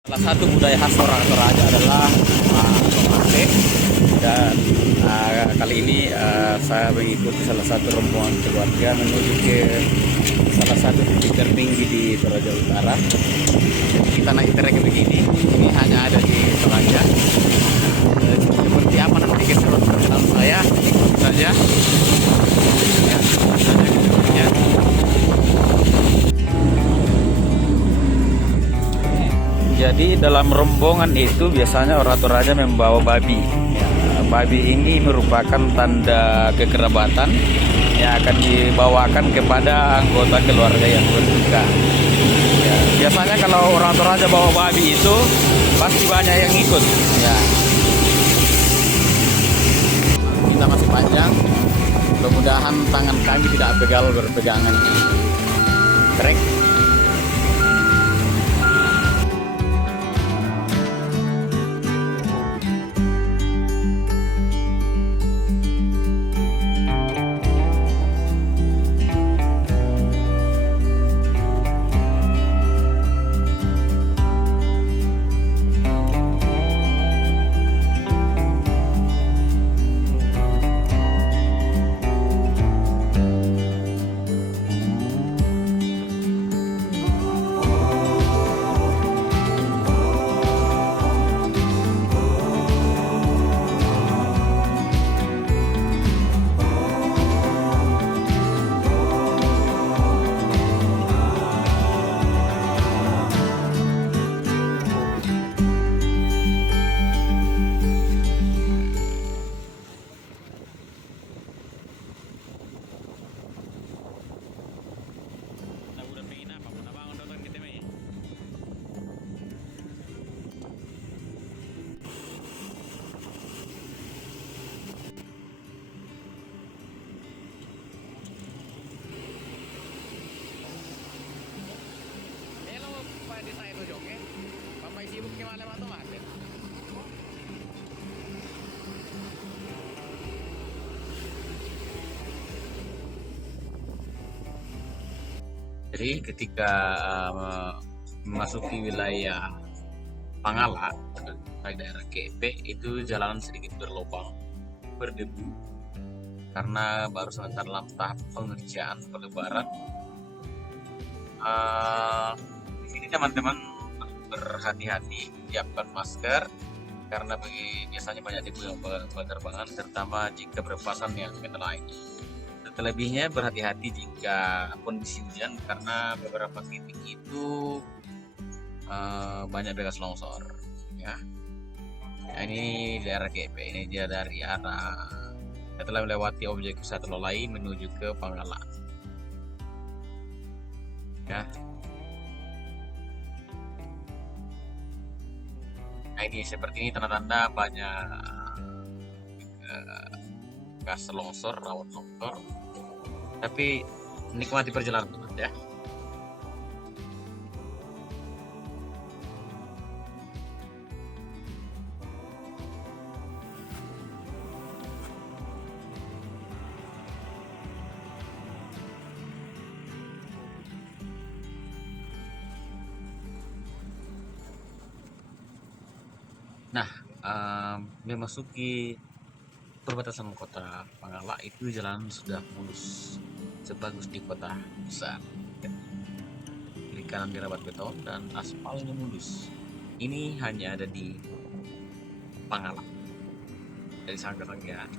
Salah satu budaya khas orang Toraja adalah memakai dan kali ini saya mengikuti salah satu rombongan keluarga menuju ke salah satu titik tertinggi di Toraja Utara. Jadi kita naik trek begini, ini hanya ada di Toraja. Seperti apa nanti keseruan perkenalan saya, ikuti saja. Ya, ya. Jadi dalam rombongan itu biasanya orang Toraja membawa babi. Ya, babi ini merupakan tanda kekerabatan yang akan dibawakan kepada anggota keluarga yang berduka. Ya, biasanya kalau orang Toraja bawa babi itu pasti banyak yang ikut. Ya, kita masih panjang. Mudah-mudahan tangan kami tidak pegal berpegangan di trek. Jadi ketika memasuki wilayah Pangala, daerah KP, itu jalanan sedikit berlubang, berdebu, karena baru sebentar dalam tahap pengerjaan pelebaran. Di sini teman-teman berhati-hati, siapkan masker, karena biasanya banyak debu yang penerbangan, terutama jika berpapasan yang lain. Terlebihnya berhati-hati jika kondisi hujan, karena beberapa titik itu banyak bekas longsor. Ya. Nah, ini daerah GP, ini dia dari arah setelah melewati objek wisata Lolai menuju ke Pangala. Ya. Nah, ini seperti ini tanda-tanda banyak bekas longsor, rawan longsor. Tapi nikmati perjalanan teman ya. Nah, memasuki perbatasan kota Pangala itu jalan sudah mulus sebagus di kota besar. Kiri kanan dirabat beton dan aspalnya mulus. Ini hanya ada di Pangala. Dari Sanggarangga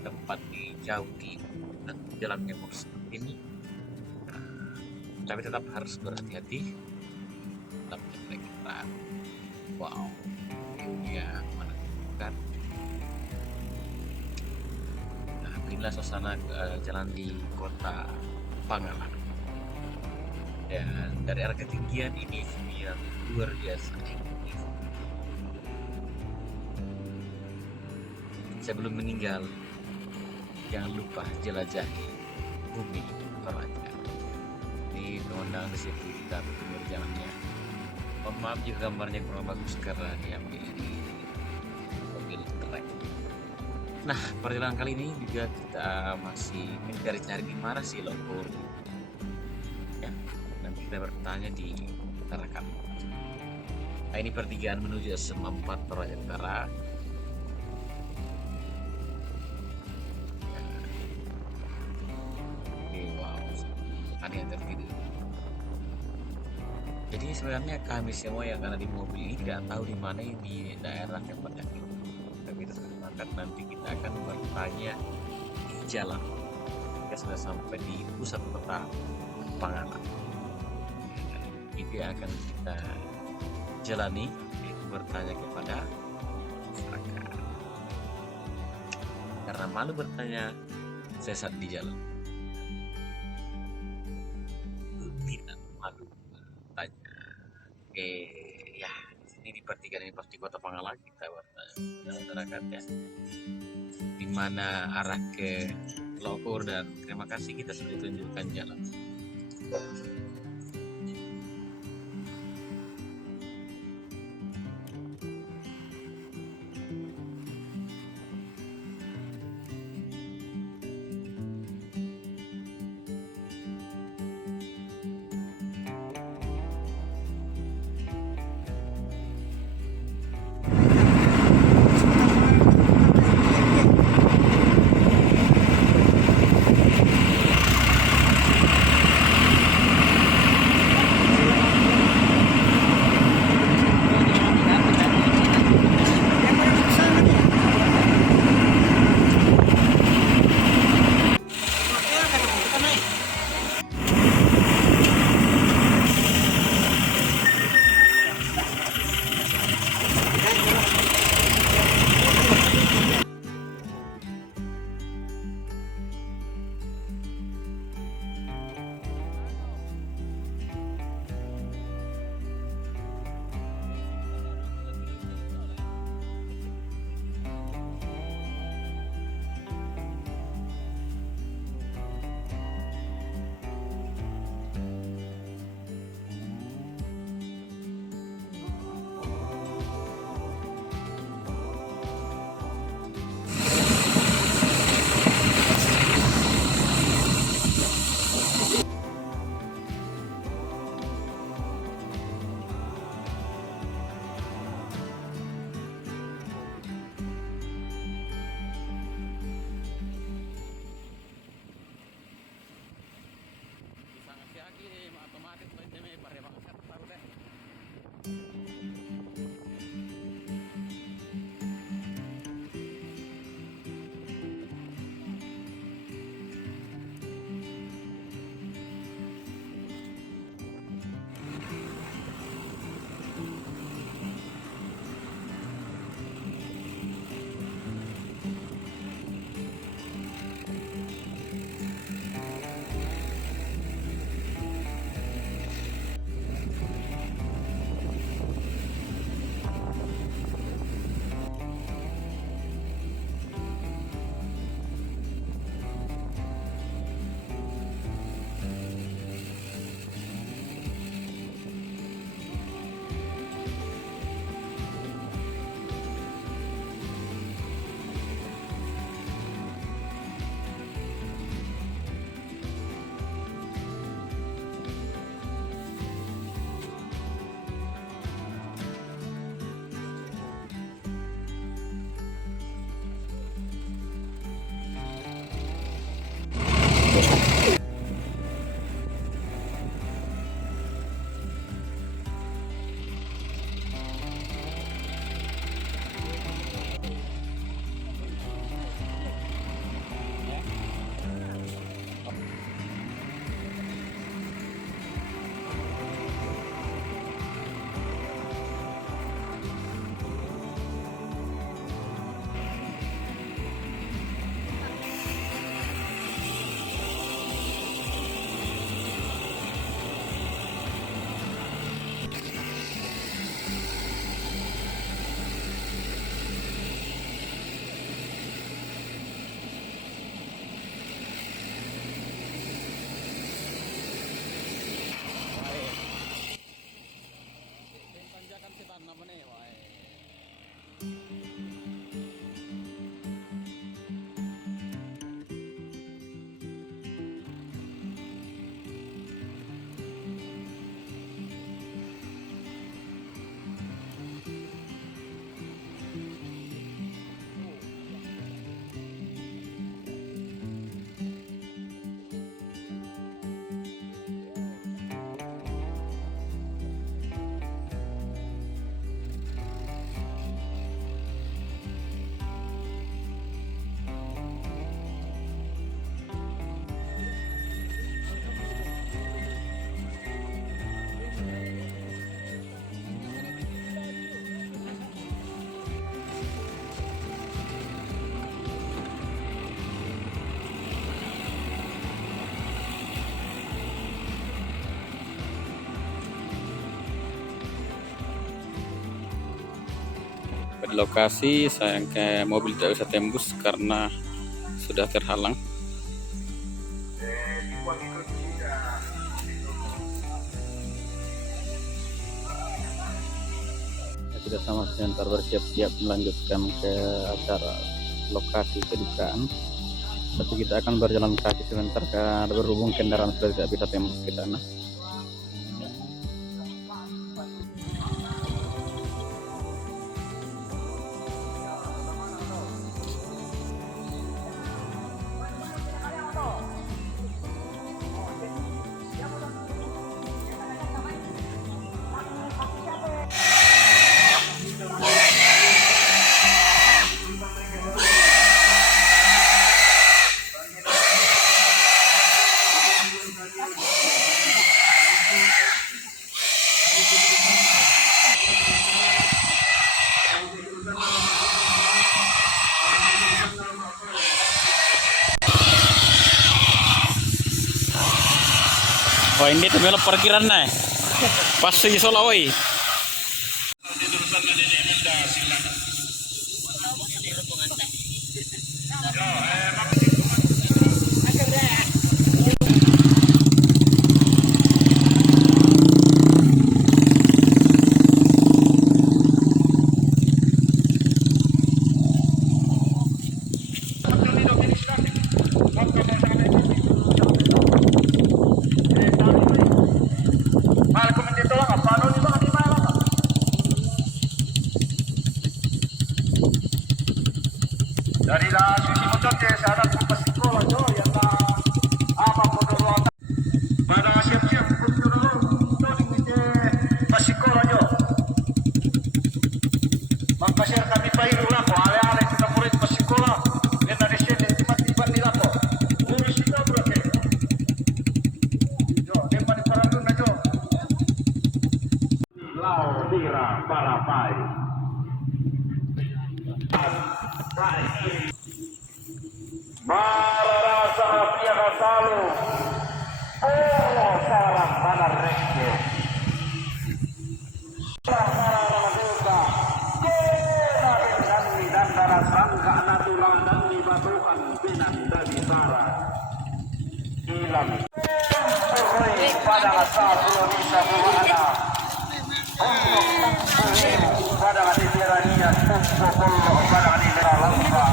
tempat di jauh di dan jalannya mulus seperti ini. Tapi tetap harus berhati-hati. Tetap kita. Wow. Ya, menakutkan. Inilah suasana jalan di kota Pangala. Dan dari arah ketinggian ini yang luar biasa. Sebelum meninggal, jangan lupa jelajahi bumi Toraja. Ini pemandangan di situ kita pinggir jalannya. Mohon maaf jika gambarnya kurang bagus karena diambil di mobil trek. Nah, perjalanan kali ini juga kita masih mencari-cari di mana sih lumpur. Ya, dan kita bertanya di masyarakat. Nah, ini pertigaan menuju SM4 Toraja Utara. Oke, wow, ada yang tertidur. Jadi sebenarnya kami semua yang ada di mobil ini tidak tahu di mana ini daerah tempatnya. Tapi tersepakat nanti kita akan bertanya di jalan. Kita sudah sampai di pusat kota Pangalan. Itu yang akan kita jalani, yaitu bertanya kepada masyarakat. Karena malu bertanya sesat di jalan. Tidak malu bertanya. Oke, ya di sini di pertigaan ini pasti kota Pangalan kita bertanya kepada masyarakat ya. Di mana arah ke Logor, dan terima kasih kita sudah tunjukkan jalan. lokasi. Sayang mobil tidak bisa tembus karena sudah terhalang. Kita sama sebentar bersiap-siap melanjutkan ke acara lokasi kedukaan, tapi kita akan berjalan kaki sebentar karena berhubung kendaraan sudah tidak bisa tembus ke sana. Oh ini tuh melo parkiran nih, pas di Solawai. Dari la susi motor ke sana ke sekolah jo yang apa bodoh pada siap-siap untuk ke sekolah jo. Maka share kami pairu lah ko ale-ale kita murid ke sekolah. Yang dari sini tiba-tiba nila ko. Urus itu berarti. Jo, depan perang na jo. Lau dira para pai. Marasa pia kasalo. Oh, sarang banar rekke. Sarang duka. Kena dan darah sangka natural dan dibatukan binan dari sara. Hilang. Terus pada masa belum bisa berada. Pada hati tirania pokok pada hati tiralamba.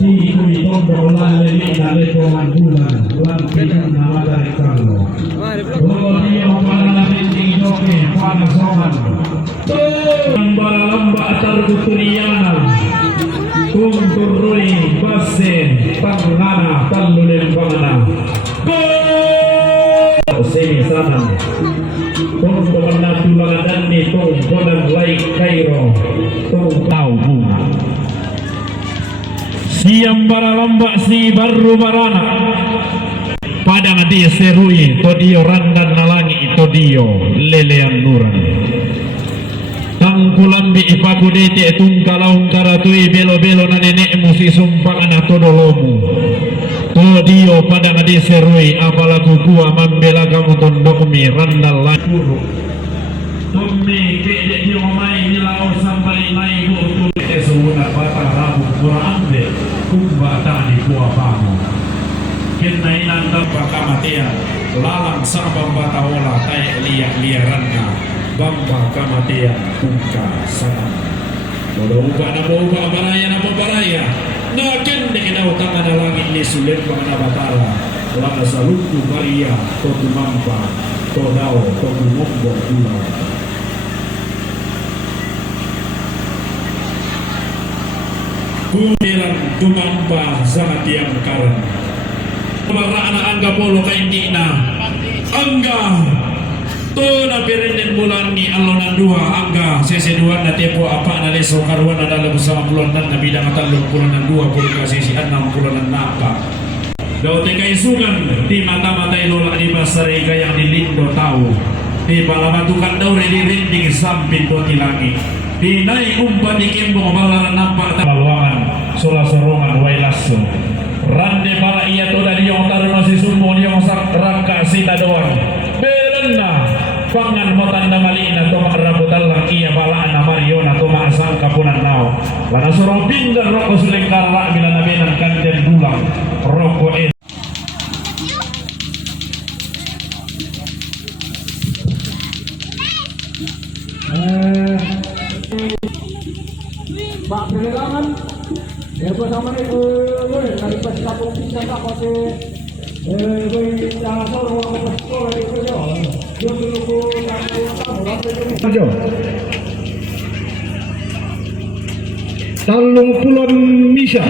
Di tondo lalle dalle comandulan lan pinang nala dari Carlo. Dia para penting joke para sohan. Lamba lamba atar kuturiana. Kung turuni basen panghana talulen pangana. Gol! semi sanan tung pemenang tulangan ni tung konan laik kairo tung tau bunga siam bara lambak si baru barana pada ngadi serui todio randan nalangi todio lelean nuran tangkulan bi ipaku dete tungkalaung karatui belo-belo na nenek musi sumpah anak todolomu todio pada ngadi serui apalaku gua membela kamu tondokmi randal lakuru Tumi kede dia mamai nilau sampai mai bu tu esuna bata rabu Quran de kumba tani kuah pamu kenai nanda pakamatia lalang sabam bata ola tai liaranna bamba kamatia kumka sana bodoh na boba baraya na kende kena utama na langit ni sulit bangana batala lana saluku maria totu mampa todao totu mombo pula kumiran dumampa sama tiang karan marana angga polo kaindina angga to na berenden bulan ni alonan dua angga sesi dua na tepo apa na leso karuan na dalam bersama bulan na bidang atalung bulan dua puluh sesi 6 bulan napa daw te kaisugan di mata-mata ilola di basari yang di lindo tahu di palabatukan daw di rinding samping do tilangi di naik umpan di kembong balaran nampak baluangan sola sorongan wailasso rande para iya to dari yang taruna si sumo dia masak rangka sita doang belena pangan motanda malina to marabutal lang iya balaan na mariona to maasang kapunan nao lana sorong pinggan roko sulengkar la bila nabenan kandian dulang roko Pak Pelelangan ya bersama nih dari pesawat bisa tak pakai jangan selalu orang sekolah itu ya dia dulu Talung Pulon Misha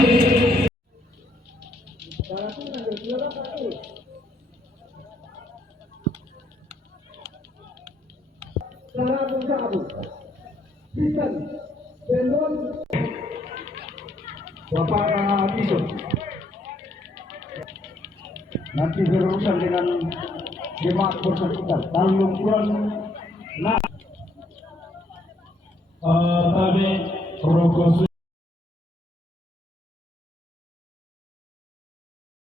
Bapak Bison nanti berurusan dengan jemaat bersangkutan Talung Pulon tadi